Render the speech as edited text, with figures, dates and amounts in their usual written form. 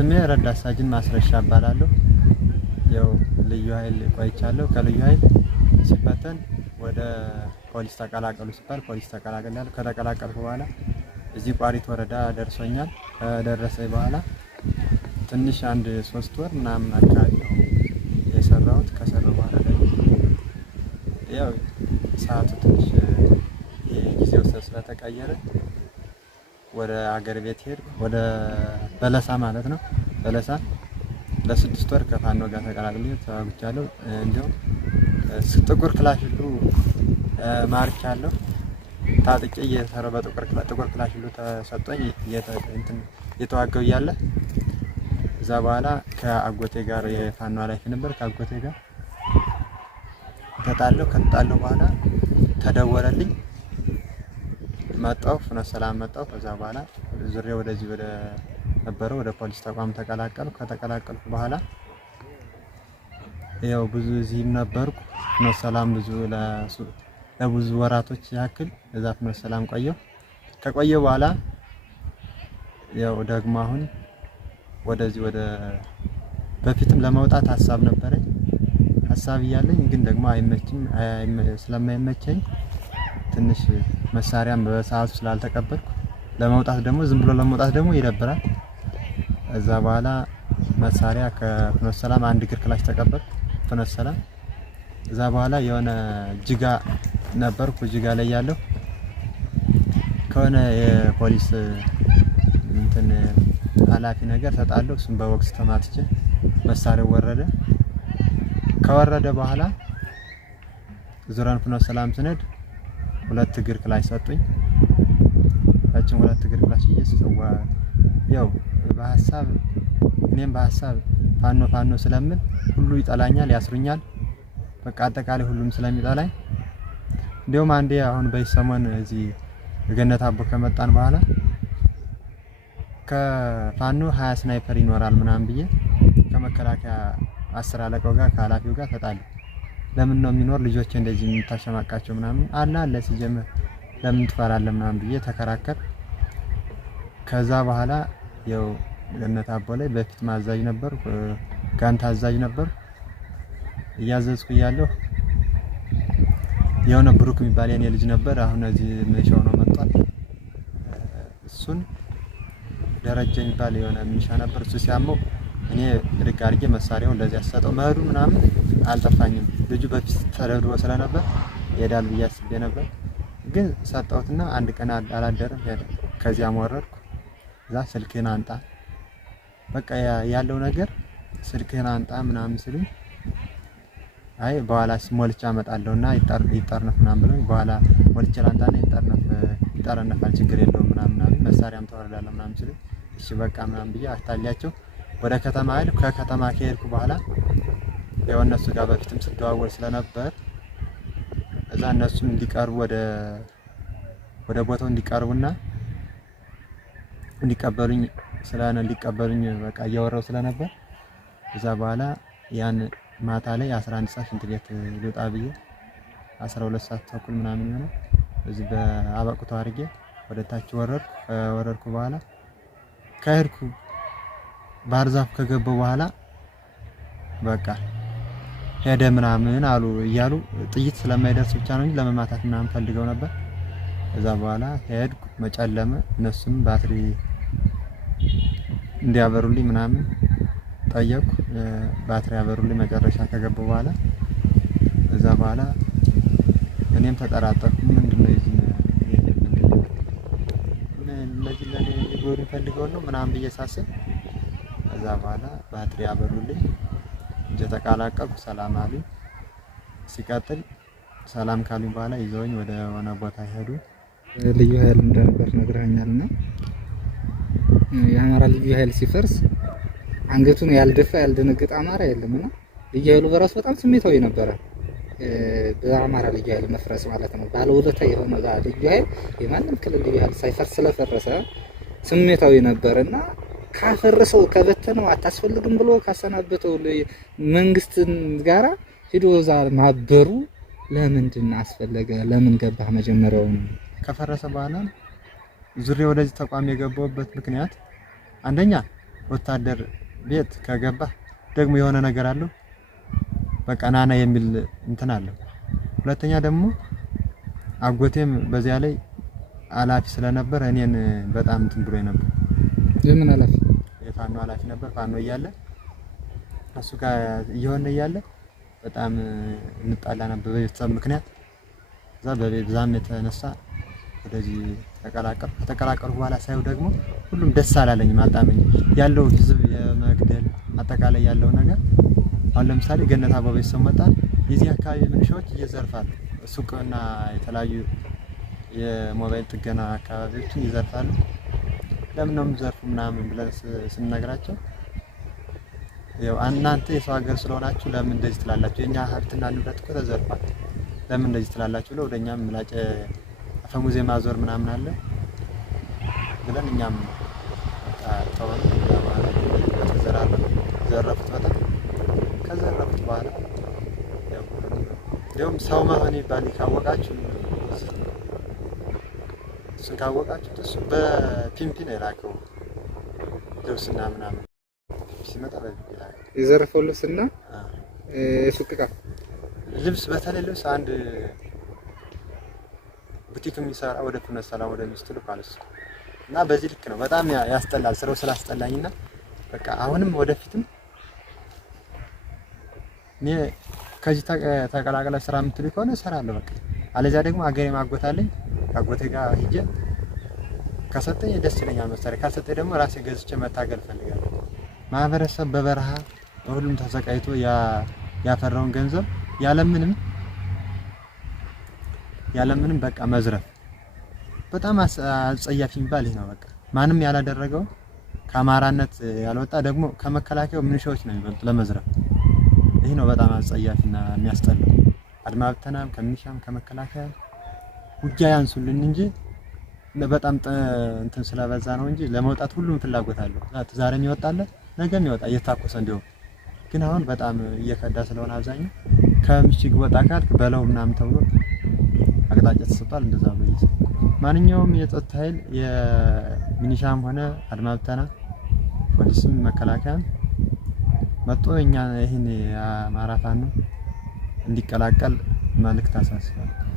ስሜ ረዳት ሳጅን ማስረሻ እባላለሁ። ያው ልዩ ኃይል ቆይቻለሁ። ከልዩ ኃይል ሲበተን ወደ ፖሊስ ተቀላቀሉ ሲባል ፖሊስ ተቀላቀላለሁ። ከተቀላቀልኩ በኋላ እዚህ ቋሪት ወረዳ ደርሶኛል። ከደረሰኝ በኋላ ትንሽ አንድ 3 ወር ምናምን አካባቢ ነው የሰራሁት። ከሰራሁ በኋላ ደግሞ ያው ሰዓቱ ትንሽ ጊዜው ስለተቀየረ ወደ አገር ቤት ሄድኩ። ወደ በለሳ ማለት ነው። በለሳ ለ6 ወር ከፋኖ ጋር ተቀላቅዬ ተዋግቻለሁ። እንዲሁም ጥቁር ክላሽ ሁሉ ማርካለሁ። ታጥቄ እየሰራሁ በጥቁር ክላሽ ሁሉ ተሰጥቶኝ እየተዋጋሁ እያለ እዛ በኋላ ከአጎቴ ጋር የፋኖ ኃላፊ ነበር። ከአጎቴ ጋር ከተጣለሁ በኋላ ተደወለልኝ። መጣሁ፣ ፍኖተ ሰላም መጣሁ። ከዛ በኋላ ዙሬ ወደዚህ ወደ ነበረው ወደ ፖሊስ ተቋም ተቀላቀልኩ። ከተቀላቀልኩ በኋላ ያው ብዙ እዚህም ነበርኩ። ፍኖተ ሰላም ለብዙ ወራቶች ያክል እዛ ፍኖተ ሰላም ቆየሁ። ከቆየሁ በኋላ ያው ደግሞ አሁን ወደዚህ ወደ በፊትም ለመውጣት ሀሳብ ነበረኝ። ሀሳብ እያለኝ ግን ደግሞ ስለማይመቸኝ ትንሽ መሳሪያም በሰዓቱ ስላልተቀበልኩ ለመውጣት ደግሞ ዝም ብሎ ለመውጣት ደግሞ ይደብራል። እዛ በኋላ መሳሪያ ከፍኖተ ሰላም አንድ እግር ክላሽ ተቀበልኩ ፍኖተ ሰላም። እዛ በኋላ የሆነ ጅጋ ነበርኩ። ጅጋ ላይ ያለው ከሆነ የፖሊስ ኃላፊ ነገር ተጣለው። እሱም በወቅት ተማትቼ መሳሪያው ወረደ። ከወረደ በኋላ ዙረን ፍኖተ ሰላም ስነድ 2 እግር ክላሽ ሰጡኝ። እቺን 2 እግር ክላሽ እየሰዋ ያው በሐሳብ እኔም በሐሳብ ፋኖ ስለምን ሁሉ ይጠላኛል፣ ያስሩኛል። በቃ አጠቃላይ ሁሉም ስለሚጠላኝ እንደውም አንዴ አሁን በሰሞን እዚህ ገነት አቦ ከመጣን በኋላ ከፋኖ 20 ስናይፐር ይኖራል ምናምን ብዬ ከመከላከያ 10 አለቃው ጋር ከኃላፊው ጋር ተጣሉ። ለምን ነው የሚኖር ልጆች እንደዚህ የምታሸማቃቸው ምናምን አለ ሲጀምር ለምን ትፈራለህ ምናምን ብዬ ተከራከር። ከዛ በኋላ ያው ገነት አቦ ላይ በፊት ማዛዥ ነበር፣ ጋንታ አዛዥ ነበር። እያዘዝኩ እያለሁ የሆነ ብሩክ የሚባል የኔ ልጅ ነበር። አሁን እዚህ ምንሻው ነው መጥቷል። እሱን ደረጃ የሚባል የሆነ ምንሻ ነበር። እሱ ሲያመው እኔ ድግ አድርጌ መሳሪያውን ለዚህ አሰጠው። መሄዱ ምናምን አልጠፋኝም። ልጁ በፊት ተደርድሮ ስለነበር ይሄዳል ብዬ አስቤ ነበር። ግን ሰጠሁትና አንድ ቀን አላደረም ሄደ። ከዚያም ወረድኩ። እዛ ስልክህን አንጣ በቃ ያለው ነገር ስልክህን አንጣ ምናምን ሲሉኝ አይ በኋላ ሞልቼ አመጣለሁና ይጠርነፍ ምናምን ብሎኝ በኋላ ሞልቼ ላንጣና ይጠረነፋል ችግር የለውም ምናምን መሳሪያም ተወርዳለህ ምናምን ሲሉኝ እሺ በቃ ምናምን ብዬ አታሊያቸው ወደ ከተማ ሄድኩ። ከከተማ ከሄድኩ በኋላ ያው እነሱ ጋር በፊትም ስደዋወል ስለነበር እዛ እነሱም እንዲቀርቡ ወደ ቦታው እንዲቀርቡና እንዲቀበሉኝ በቃ እያወራው ስለነበር እዛ በኋላ ያን ማታ ላይ 11 ሰዓት ሽንት ቤት ልውጣ ብዬ 12 ሰዓት ተኩል ምናምን ሆነ እዚህ በአበቁቶ አድርጌ ወደ ታች ወረድኩ። በኋላ ከሄድኩ ባህር ዛፍ ከገባው በኋላ በቃ ሄደ ምናምን አሉ እያሉ ጥይት ስለማይደርስ ብቻ ነው እንጂ ለመማታት ምናምን ፈልገው ነበር። እዛ በኋላ ሄድኩ። መጨለመ። እነሱም ባትሪ እንዲያበሩልኝ ምናምን ጠየቁ። ባትሪ ያበሩልኝ መጨረሻ ከገባው በኋላ እዛ በኋላ እኔም ተጠራጠርኩ። ምንድነው እዚህ ለዚህ ለኔ ሊጎር ፈልገው ነው ምናምን ብዬ ሳስብ እዛ በኋላ ባትሪ ያበሩልኝ እንጂ ተቀላቀልኩ። ሰላም አሉኝ። ሲቀጥል ሰላም ካሉኝ በኋላ ይዘውኝ ወደ ሆነ ቦታ ሄዱ። ልዩ ኃይል እንደነበር ነግረኛልና የአማራ ልዩ ኃይል ሲፈርስ አንገቱን ያልደፋ ያልደነገጠ አማራ የለምና ልዩ ኃይሉ በራሱ በጣም ስሜታዊ ነበረ። በአማራ ልዩ ኃይል መፍረስ ማለት ነው። ባለውለታ የሆነ ልዩ ኃይል የማንም ክልል ልዩ ኃይል ሳይፈርስ ስለፈረሰ ስሜታዊ ነበርና ካፈረሰው ከበተነው አታስፈልግም ብሎ ካሰናበተው መንግስትን ጋራ ሄዶ ዛር ማበሩ ለምንድን አስፈለገ? ለምን ገባህ? መጀመሪያው ከፈረሰ በኋላ ዙሬ ወደዚህ ተቋም የገባሁበት ምክንያት አንደኛ ወታደር ቤት ከገባ ደግሞ የሆነ ነገር አለው በቃ ናና የሚል እንትን አለው። ሁለተኛ ደግሞ አጎቴም በዚያ ላይ አላፊ ስለነበር እኔን በጣም እንትን ብሎኝ ነበር። የምን አላፊ? የፋኖ አላፊ ነበር። ፋኖ እያለ እሱ ጋር እየሆነ እያለ በጣም እንጣላ ነበር በቤተሰብ ምክንያት። በዛም የተነሳ ወደዚህ ተቀላቀልኩ። ከተቀላቀልኩ በኋላ ሳይው ደግሞ ሁሉም ደስ አላለኝም፣ አልጣመኝም። ያለው ህዝብ የመግደል አጠቃላይ ያለው ነገር አሁን ለምሳሌ ገነት አበባ ቤተሰብ መጣ። የዚህ አካባቢ ምንሻዎች እየዘርፋሉ፣ ሱቅና የተለያዩ የሞባይል ጥገና አካባቢዎችን ይዘርፋሉ። ለምን ነው የምትዘርፉ ምናምን ብለን ስንነግራቸው ያው እናንተ የሰው ሀገር ስለሆናችሁ ለምን እንደዚህ ትላላችሁ? የኛ ሀብትና ንብረት እኮ ተዘርፏል፣ ለምን እንደዚህ ትላላችሁ? ብለው ወደኛም ምላጭ አፈሙዜ ማዞር ምናምን አለ ብለን እኛም ታውቀው ዘረፉት። በጣም ከዘረፉት በኋላ ያው ሰው መሆን ይባል ካወቃችሁ እሱን ካወቃችሁ እሱ በፒምፒ ነው የላከው ልብስና ምናምን ሲመጣ የዘረፈው ልብስና ሱቅ ዕቃ ልብስ በተለይ ልብስ አንድ ቡቲክ የሚሰራ ወደ ፍኖተ ሰላም ወደ ሚስቱ ልኳል እሱ እና በዚህ ልክ ነው። በጣም ያስጠላል ስራው ስላስጠላኝና በቃ አሁንም ወደፊትም እኔ ከዚህ ተቀላቀለ ስራ የምትል ከሆነ እሰራለሁ በቃ። አለዚያ ደግሞ አገሬ ማጎት አለኝ ከአጎቴ ጋር ሂጄ ከሰጠኝ ደስ ይለኛል መሰለኝ፣ ካልሰጠኝ ደግሞ ራሴ ገዝቼ መታገል ፈልጋለሁ። ማህበረሰብ በበረሃ ሁሉም ተሰቃይቶ ያፈራውን ገንዘብ ያለምንም በቃ መዝረፍ በጣም አጸያፊ የሚባል ይሄ ነው። በቃ ማንም ያላደረገው ከአማራነት ያልወጣ ደግሞ ከመከላከያው ምንሻዎች ነው የሚበልጡ ለመዝረፍ። ይሄ ነው በጣም አጸያፊና የሚያስጠላው። አድማ ብተናም ከምንሻም ከመከላከያ ውጊያ ያንሱልን እንጂ በጣም እንትን ስለበዛ ነው እንጂ ለመውጣት ሁሉም ፍላጎት አለው። ዛሬም ይወጣል ነገም ይወጣ እየታኮሰ እንዲያው ግን አሁን በጣም እየከዳ ስለሆነ አብዛኛው ከምሽግ ወጣ ካልክ በለው ምናምን ተብሎ አቅጣጫ ተሰጥቷል። እንደዛ ነው። ማንኛውም የጸጥታ ኃይል የሚኒሻም ሆነ አድማ ብተና ፖሊስም መከላከያም መጥቶ እኛ ይሄን የአማራ ፋኖ እንዲቀላቀል መልእክት አሳስባለሁ።